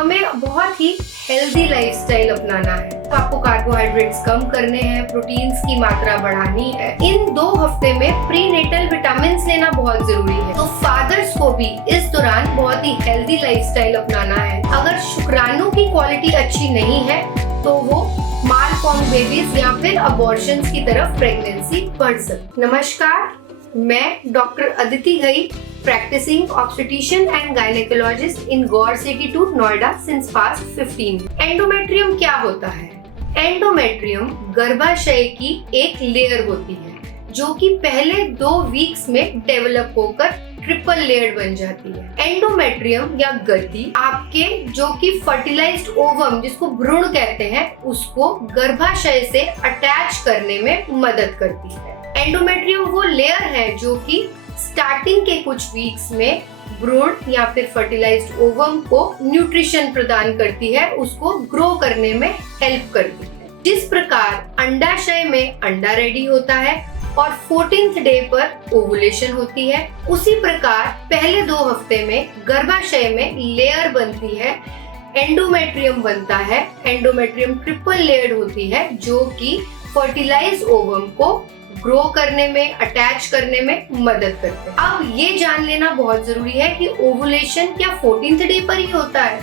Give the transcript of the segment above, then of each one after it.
हमें बहुत ही healthy lifestyle अपनाना है। आपको कार्बोहाइड्रेट्स कम करने हैं, प्रोटीन्स की मात्रा बढ़ानी है। इन 2 हफ्ते में प्रीनेटल विटामिन्स लेना बहुत जरूरी है। तो फादर्स को भी इस दौरान बहुत ही हेल्दी लाइफस्टाइल अपनाना है। अगर शुक्राणु की क्वालिटी अच्छी नहीं है तो वो मालफॉर्म बेबीज या फिर अबॉर्शंस की तरफ प्रेगनेंसी बढ़ सकती। नमस्कार, मैं doctor Aditi Ghai, practicing obstetrician and gynecologist in Gaur City to Noida since past 15 years। Endometrium क्या होता है? एंडोमेट्रियम गर्भाशय की एक लेयर होती है जो कि पहले 2 वीक्स में डेवलप होकर ट्रिपल लेयर बन जाती है। एंडोमेट्रियम या गद्दी आपके जो कि फर्टिलाइज्ड ओवम जिसको भ्रूण कहते हैं उसको गर्भाशय से अटैच करने में मदद करती है। एंडोमेट्रियम वो लेयर है जो कि स्टार्टिंग के कुछ वीक्स में भ्रूण या फिर फर्टिलाइज्ड ओवम को न्यूट्रिशन प्रदान करती है, उसको ग्रो करने में हेल्प करती है। जिस प्रकार अंडाशय में अंडा रेडी होता है और 14th डे पर ओवुलेशन होती है, उसी प्रकार पहले 2 हफ्ते में गर्भाशय में लेयर बनती है, एंडोमेट्रियम बनता है। एंडोमेट्रियम ट्रिपल लेयर होती है जो कि फर्टिलाइज्ड ओवम को ग्रो करने में, अटैच करने में मदद करते हैं। अब ये जान लेना बहुत जरूरी है कि ओवुलेशन क्या 14th डे पर ही होता है?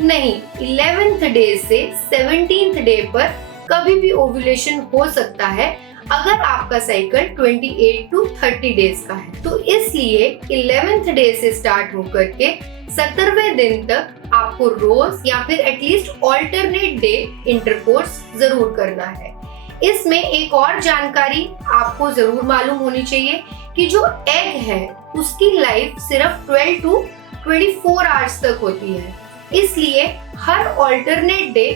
नहीं, 11th डे से 17th डे पर कभी भी ओवुलेशन हो सकता है अगर आपका साइकिल 28 to 30 डेज का है। तो इसलिए 11th डे से स्टार्ट होकर के 17वें दिन तक आपको रोज या फिर एटलीस्ट ऑल्टरनेट डे इंटरकोर्स जरूर करना है। इसमें एक और जानकारी आपको जरूर मालूम होनी चाहिए कि जो एग है उसकी लाइफ सिर्फ 12 to 24 आवर्स तक होती है। इसलिए हर ऑल्टरनेट डे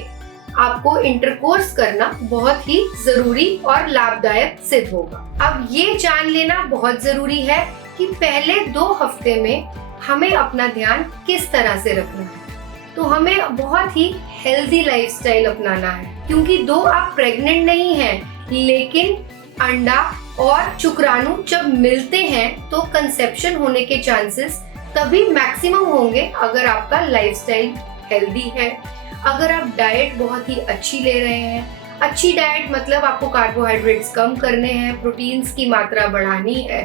आपको इंटरकोर्स करना बहुत ही जरूरी और लाभदायक सिद्ध होगा। अब ये जान लेना बहुत जरूरी है कि पहले 2 हफ्ते में हमें अपना ध्यान किस तरह से रखना है। तो हमें बहुत ही हेल्दी लाइफस्टाइल अपनाना है, क्योंकि 2 आप प्रेग्नेंट नहीं हैं, लेकिन अंडा और शुक्राणु जब मिलते हैं तो कंसेप्शन होने के चांसेस तभी मैक्सिमम होंगे अगर आपका लाइफस्टाइल हेल्दी है, अगर आप डाइट बहुत ही अच्छी ले रहे हैं। अच्छी डाइट मतलब आपको कार्बोहाइड्रेट्स कम करने हैं, प्रोटीन्स की मात्रा बढ़ानी है,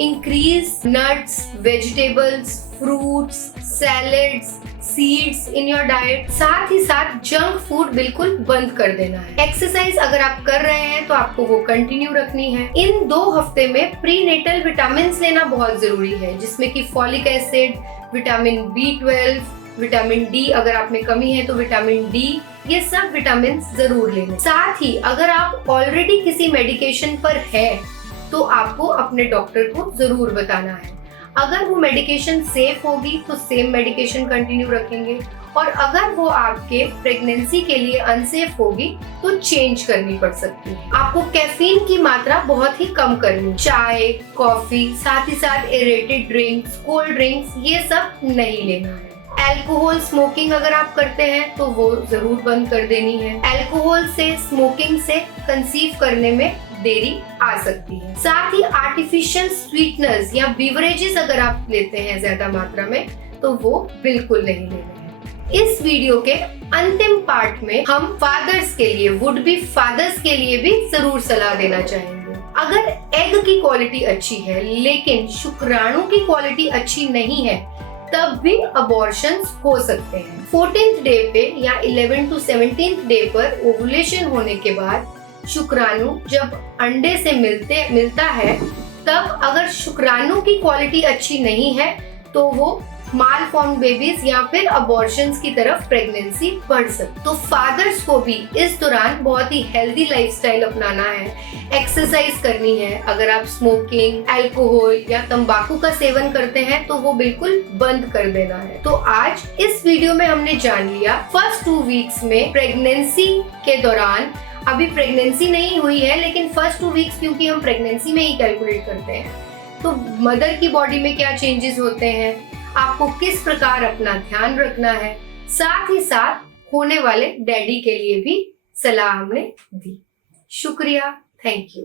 increase nuts, vegetables, fruits, salads, seeds in your diet. साथ ही साथ जंक फूड बिल्कुल बंद कर देना है। एक्सरसाइज अगर आप कर रहे हैं तो आपको वो कंटिन्यू रखनी है। इन 2 हफ्ते में प्रीनेटल विटामिन्स लेना बहुत जरूरी है, जिसमें कि folic acid, vitamin B12, vitamin D, अगर आप में कमी है तो विटामिन डी, ये सब विटामिन जरूर लेने। साथ ही अगर आप ऑलरेडी किसी मेडिकेशन पर है तो आपको अपने डॉक्टर को जरूर बताना है। अगर वो मेडिकेशन सेफ होगी तो सेम मेडिकेशन कंटिन्यू रखेंगे, और अगर वो आपके प्रेगनेंसी के लिए अनसेफ होगी तो चेंज करनी पड़ सकती है। आपको कैफीन की मात्रा बहुत ही कम करनी, चाय, कॉफी, साथ ही साथ एरेटेड ड्रिंक्स, कोल्ड ड्रिंक्स, ये सब नहीं लेना है। अल्कोहल स्मोकिंग अगर आप करते हैं तो वो जरूर बंद कर देनी है। अल्कोहल से, स्मोकिंग से कंसीव करने में देरी आ सकती है। साथ ही आर्टिफिशियल स्वीटनर्स या बीवरेजेस अगर आप लेते हैं ज्यादा मात्रा में तो वो बिल्कुल नहीं लेने हैं। इस वीडियो के अंतिम पार्ट में हम फादर्स के लिए, वुड बी फादर्स के लिए भी जरूर सलाह देना चाहेंगे। अगर एग की क्वालिटी अच्छी है लेकिन शुक्राणु की क्वालिटी अच्छी नहीं है तब भी अबॉर्शंस हो सकते हैं। 14th डे पे या 11 to 17th डे पर ओवुलेशन होने के बाद शुक्राणु जब अंडे से मिलता है, तब अगर शुक्राणु की क्वालिटी अच्छी नहीं है तो वो मालफॉर्म बेबीज या फिर अबॉर्शंस की तरफ प्रेगनेंसी बढ़ सकती। तो फादर्स को भी इस दौरान बहुत ही हेल्दी लाइफस्टाइल अपनाना है, एक्सरसाइज करनी है। अगर आप स्मोकिंग, अल्कोहल या तंबाकू का सेवन करते हैं तो वो बिल्कुल बंद कर देना है। तो आज इस वीडियो में हमने जान लिया फर्स्ट 2 वीक्स में प्रेगनेंसी के दौरान, अभी प्रेगनेंसी नहीं हुई है लेकिन फर्स्ट 2 वीक्स क्योंकि हम प्रेगनेंसी में ही कैलकुलेट करते हैं, तो मदर की बॉडी में क्या चेंजेस होते हैं, आपको किस प्रकार अपना ध्यान रखना है, साथ ही साथ होने वाले डैडी के लिए भी सलाह हमने दी। शुक्रिया, थैंक यू।